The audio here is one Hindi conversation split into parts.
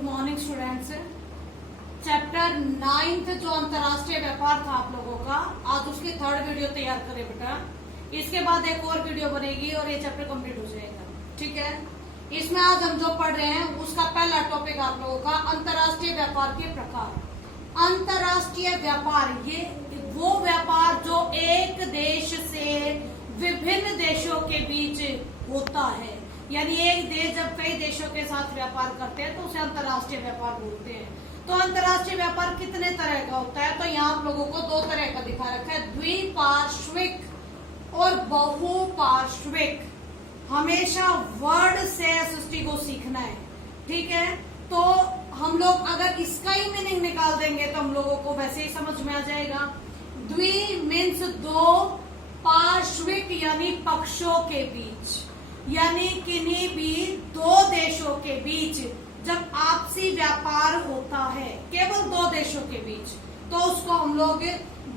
Good morning students. चैप्टर 9 जो अंतर्राष्ट्रीय व्यापार था आप लोगों का, आज उसकी थर्ड वीडियो तैयार करें बेटा। इसके बाद एक और वीडियो बनेगी और ये चैप्टर कंप्लीट हो जाएगा। ठीक है, इसमें आज हम जो पढ़ रहे हैं उसका पहला टॉपिक आप लोगों का अंतर्राष्ट्रीय व्यापार के प्रकार। अंतर्राष्ट्रीय व्यापार ये वो व्यापार जो एक देश से विभिन्न देशों के बीच होता है, यानी एक देश जब कई देशों के साथ व्यापार करते हैं तो उसे अंतर्राष्ट्रीय व्यापार बोलते हैं। तो अंतर्राष्ट्रीय व्यापार कितने तरह का होता है, तो यहाँ आप लोगों को दो तरह का दिखा रखा है, द्विपार्श्विक और बहुपार्श्विक। हमेशा वर्ड से सृष्टि को सीखना है। ठीक है, तो हम लोग अगर इसका ही मीनिंग निकाल देंगे तो हम लोगों को वैसे ही समझ में आ जाएगा। द्वि मीन्स दो, पार्श्विक यानी पक्षों के बीच, यानी किन्हीं भी दो देशों के बीच जब आपसी व्यापार होता है केवल दो देशों के बीच, तो उसको हम लोग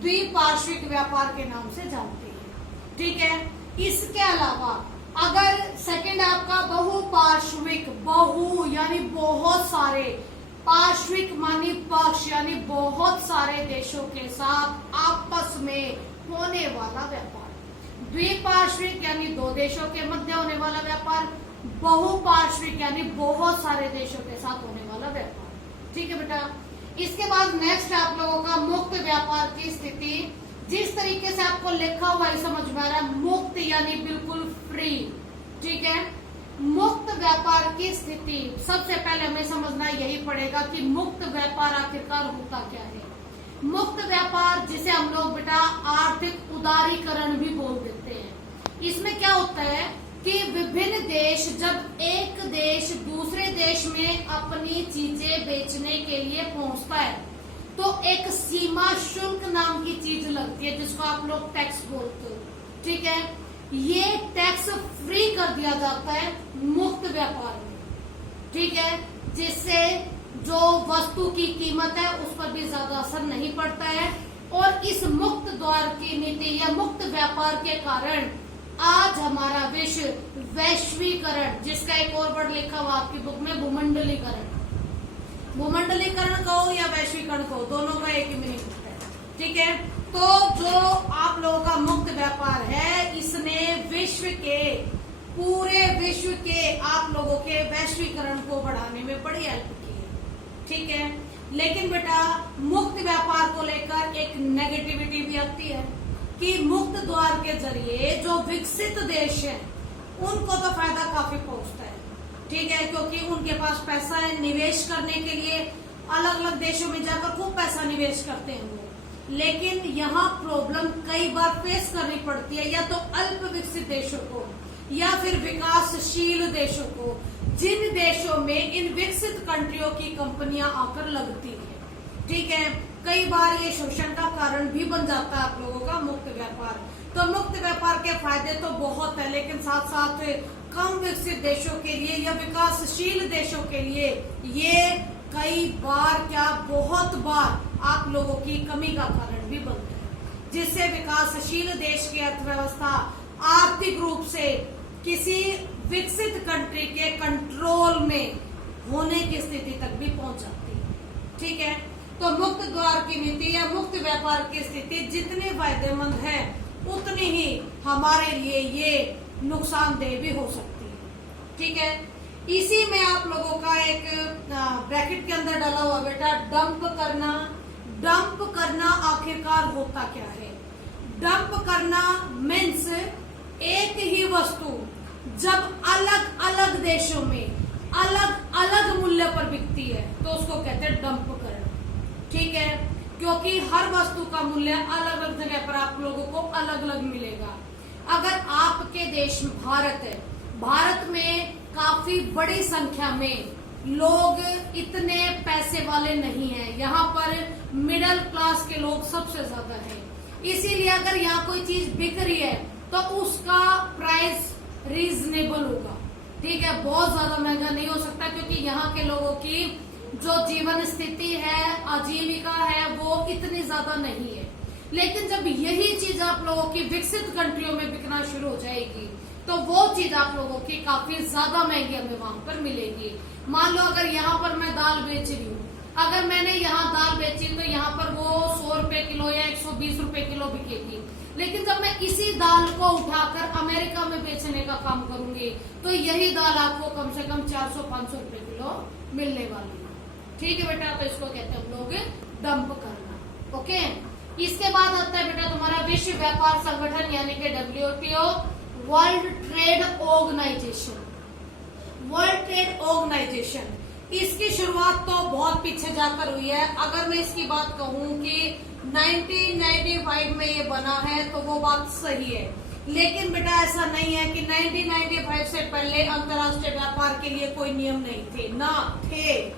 द्विपार्श्विक व्यापार के नाम से जानते हैं। ठीक है, इसके अलावा अगर सेकंड आपका बहुपार्श्विक, बहु यानी बहुत सारे, पार्श्विक मानी पक्ष यानी बहुत सारे देशों के साथ आपस में होने वाला व्यापार। द्विपार्श्विक यानी दो देशों के मध्य होने वाला व्यापार, बहुपार्श्विक यानी बहुत सारे देशों के साथ होने वाला व्यापार। ठीक है बेटा, इसके बाद नेक्स्ट आप लोगों का मुक्त व्यापार की स्थिति। जिस तरीके से आपको लिखा हुआ है समझ में आ रहा है, मुक्त यानी बिल्कुल फ्री। ठीक है, मुक्त व्यापार की स्थिति सबसे पहले हमें समझना यही पड़ेगा कि मुक्त व्यापार आखिरकार होता क्या है। मुक्त व्यापार जिसे हम लोग बेटा आर्थिक उदारीकरण भी बोल देते हैं। इसमें क्या होता है कि विभिन्न देश जब एक देश दूसरे देश में अपनी चीजें बेचने के लिए पहुंचता है तो एक सीमा शुल्क नाम की चीज लगती है जिसको आप लोग टैक्स बोलते हो। ठीक है, ये टैक्स फ्री कर दिया जाता है मुक्त व्यापार में। ठीक है, जिससे जो वस्तु की कीमत है उस पर भी ज्यादा असर नहीं पड़ता है। और इस मुक्त द्वार की नीति या मुक्त व्यापार के कारण आज हमारा विश्व वैश्वीकरण, जिसका एक और वर्ड लिखा हुआ आपकी बुक में भूमंडलीकरण, भूमंडलीकरण कहो या वैश्वीकरण कहो, दोनों का एक ही मीनिंग होता है। ठीक है, तो जो आप लोगों का मुक्त व्यापार है इसने विश्व के, पूरे विश्व के आप लोगों के वैश्वीकरण को बढ़ाने में बड़ी हेल्प की है। ठीक है, लेकिन बेटा मुक्त व्यापार को लेकर एक नेगेटिविटी भी आती है कि मुक्त द्वार के जरिए जो विकसित देश हैं उनको तो फायदा काफी पहुंचता है। ठीक है, क्योंकि उनके पास पैसा है, निवेश करने के लिए अलग अलग देशों में जाकर खूब पैसा निवेश करते हैं वो। लेकिन यहाँ प्रॉब्लम कई बार फेस करनी पड़ती है, या तो अल्प विकसित देशों को या फिर विकासशील देशों को, जिन देशों में इन विकसित कंट्रियों की कंपनियां आकर लगती है। ठीक है, कई बार ये शोषण का कारण भी बन जाता है आप लोगों का मुक्त व्यापार। तो मुक्त व्यापार के फायदे तो बहुत है, लेकिन साथ साथ कम विकसित देशों के लिए या विकासशील देशों के लिए ये कई बार क्या बहुत बार आप लोगों की कमी का कारण भी बनता है, जिससे विकासशील देश की अर्थव्यवस्था आर्थिक रूप से किसी विकसित कंट्री के कंट्रोल में होने की स्थिति तक भी पहुंच जाती है। ठीक है, तो मुक्त द्वार की नीति या मुक्त व्यापार की स्थिति जितनी फायदेमंद है उतनी ही हमारे लिए ये नुकसानदेह भी हो सकती है। ठीक है, इसी में आप लोगों का एक ब्रैकेट के अंदर डाला हुआ बेटा डंप करना। डंप करना आखिरकार होता क्या है? डंप करना मीन्स एक ही वस्तु जब अलग अलग देशों में अलग अलग मूल्य पर बिकती है तो उसको कहते हैं डंप करना। ठीक है, क्योंकि हर वस्तु का मूल्य अलग अलग जगह पर आप लोगों को अलग अलग मिलेगा। अगर आपके देश भारत है, भारत में काफी बड़ी संख्या में लोग इतने पैसे वाले नहीं हैं, यहाँ पर मिडिल क्लास के लोग सबसे ज्यादा हैं। इसीलिए अगर यहाँ कोई चीज बिक रही है तो उसका प्राइस रीजनेबल होगा। ठीक है, बहुत ज्यादा महंगा नहीं हो सकता, क्योंकि यहाँ के लोगों की जो जीवन स्थिति है, आजीविका है, वो इतनी ज्यादा नहीं है। लेकिन जब यही चीज आप लोगों की विकसित कंट्रियों में बिकना शुरू हो जाएगी तो वो चीज आप लोगों की काफी ज्यादा महंगी हमें वहां पर मिलेगी। मान लो अगर यहाँ पर मैं दाल बेच रही हूँ, अगर मैंने यहाँ दाल बेची तो यहाँ पर वो 100 रुपए किलो या 120 रुपए किलो बिकेगी, लेकिन जब मैं इसी दाल को उठाकर अमेरिका में बेचने का काम करूंगी तो यही दाल आपको कम से कम 400-500 रुपए किलो मिलने वाली है। ठीक है बेटा, तो इसको कहते हैं हम लोग डंप करना। ओके, इसके बाद आता है बेटा तुम्हारा विश्व व्यापार संगठन यानी कि WTO, world trade organisation. World trade organisation इसकी शुरुआत तो बहुत पीछे जाकर हुई है। अगर मैं इसकी बात कहूं कि 1995 में ये बना है तो वो बात सही है, लेकिन बेटा ऐसा नहीं है कि 1995 से पहले अंतर्राष्ट्रीय व्यापार के लिए कोई नियम नहीं थे, ना थे।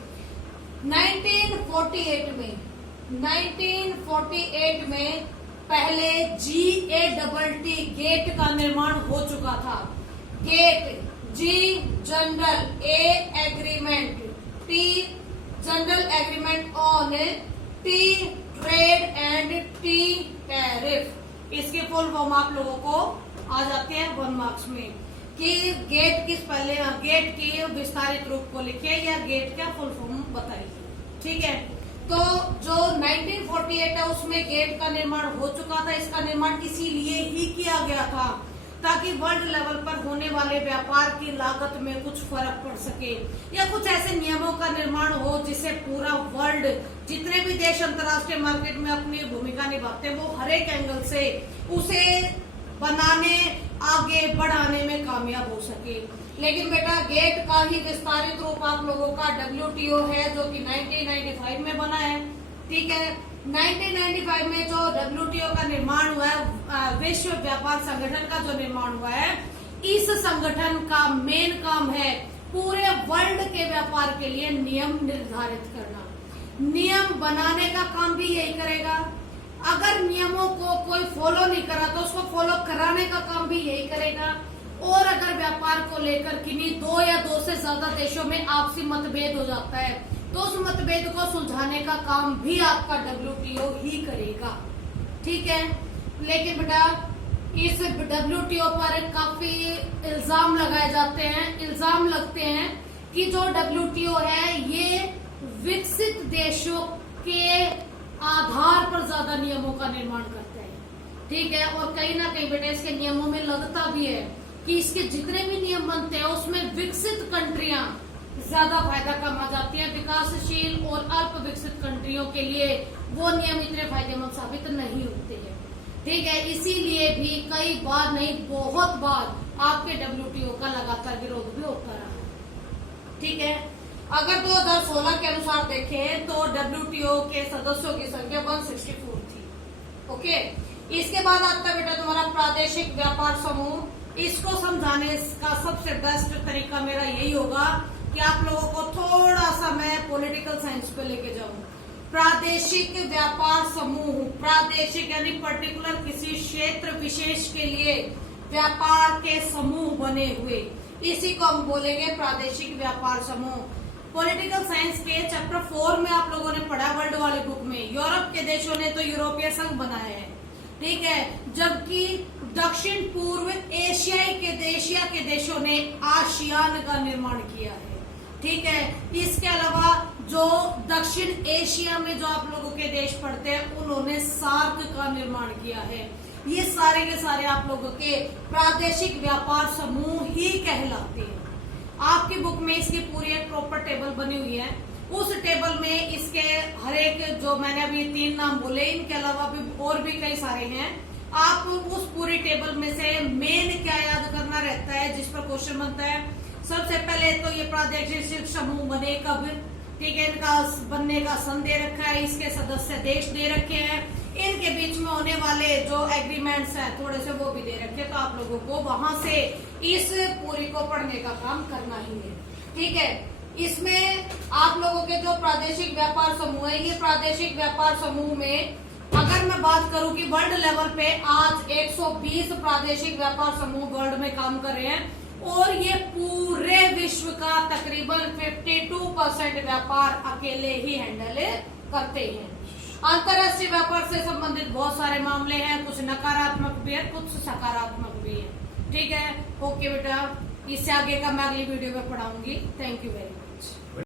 1948 में पहले GATT गेट का निर्माण हो चुका था। GATT, G general, A agreement, T general agreement on T trade and T tariff. इसके फुल फॉर्म आप लोगों को आ जाते हैं 1 मार्क्स में कि गेट किस पहले गेट की विस्तारित रूप को लिखिए या गेट का फुल फॉर्म बताइए। ठीक है, तो जो 1948 है उसमें गेट का निर्माण हो चुका था। इसका निर्माण इसीलिए ही किया गया था ताकि वर्ल्ड लेवल पर होने वाले व्यापार की लागत में कुछ फर्क पड़ सके या कुछ ऐसे नियमों का निर्माण हो जिससे पूरा वर्ल्ड, जितने भी देश अंतर्राष्ट्रीय मार्केट में अपनी भूमिका निभाते हैं, वो हर एक एंगल से उसे बनाने, आगे बढ़ाने में कामयाब हो सके। लेकिन बेटा गेट का ही विस्तारित रूप आप लोगों का WTO है जो कि 1995 में बना है। ठीक है, 1995 में जो WTO का निर्माण हुआ है, विश्व व्यापार संगठन का जो निर्माण हुआ है, इस संगठन का मेन काम है पूरे वर्ल्ड के व्यापार के लिए नियम निर्धारित करना। नियम बनाने का काम भी यही करेगा। अगर नियमों को कोई फॉलो नहीं करा तो उसको फॉलो कराने का काम भी यही करेगा। और अगर व्यापार को लेकर किन्हीं 2 या 2 से ज्यादा देशों में आपसी मतभेद हो जाता है तो उस मतभेद को सुलझाने का काम भी आपका WTO ही करेगा। ठीक है, लेकिन बेटा इस WTO पर काफी इल्जाम लगाए जाते हैं, इल्जाम लगते हैं कि जो WTO है ये विकसित देशों के आधार पर ज्यादा नियमों का निर्माण करता है। ठीक है, और कहीं ना कहीं बेटा इसके नियमों में लगता भी है कि इसके जितने भी नियम बनते हैं उसमें विकसित कंट्रियां ज्यादा फायदा कमा जाती है। विकासशील और अल्प विकसित कंट्रियों के लिए वो नियम इतने फायदेमंद साबित नहीं होते हैं। ठीक है, इसीलिए भी कई बार नहीं बहुत बार आपके WTO का लगातार विरोध भी होता रहा। ठीक है, अगर 2016 के अनुसार देखें तो WTO के सदस्यों की संख्या 164 थी। ओके, इसके बाद आता है बेटा तुम्हारा प्रादेशिक व्यापार समूह। इसको समझाने का सबसे बेस्ट तरीका मेरा यही होगा कि आप लोगों को थोड़ा सा मैं पॉलिटिकल साइंस पे लेके जाऊं। प्रादेशिक व्यापार समूह, प्रादेशिक यानी पर्टिकुलर किसी क्षेत्र विशेष के लिए व्यापार के समूह बने हुए, इसी को हम बोलेंगे प्रादेशिक व्यापार समूह। पॉलिटिकल साइंस के चैप्टर 4 में आप लोगों ने पढ़ा वर्ल्ड वाले बुक में, यूरोप के देशों ने तो यूरोपीय संघ बनाया है। ठीक है, जबकि दक्षिण पूर्व एशिया के देशों ने आसियान का निर्माण किया है। ठीक है, इसके अलावा जो दक्षिण एशिया में जो आप लोगों के देश पड़ते हैं उन्होंने सार्क का निर्माण किया है। ये सारे के सारे आप लोगों के प्रादेशिक व्यापार समूह ही कहलाते हैं। आपकी बुक में इसकी पूरी एक प्रॉपर टेबल बनी हुई है। उस टेबल में इसके हर एक जो मैंने अभी 3 नाम बोले, इनके अलावा भी और भी कई सारे हैं। आप उस पूरी टेबल में से मेन क्या याद करना रहता है जिस पर क्वेश्चन बनता है। सबसे पहले तो ये प्रादेशिक समूह बने कब, ठीक है, इनका बनने का सन दे रखा है, इसके सदस्य देश दे रखे हैं, इनके बीच में होने वाले जो एग्रीमेंट्स हैं थोड़े से वो भी दे रखे। तो आप लोगों को वहां से इस पूरी को पढ़ने का काम करना ही है। ठीक है, इसमें आप लोगों के जो प्रादेशिक व्यापार समूह है, ये प्रादेशिक व्यापार समूह में अगर मैं बात करूं कि वर्ल्ड लेवल पे आज 120 प्रादेशिक व्यापार समूह वर्ल्ड में काम कर रहे हैं और ये पूरे विश्व का तकरीबन 52% व्यापार अकेले ही हैंडल करते हैं। अंतर्राष्ट्रीय व्यापार से संबंधित बहुत सारे मामले हैं, कुछ नकारात्मक भी है, कुछ सकारात्मक भी है। ठीक है, ओके बेटा, इससे आगे का मैं अगली वीडियो में पढ़ाऊंगी। Thank you very much.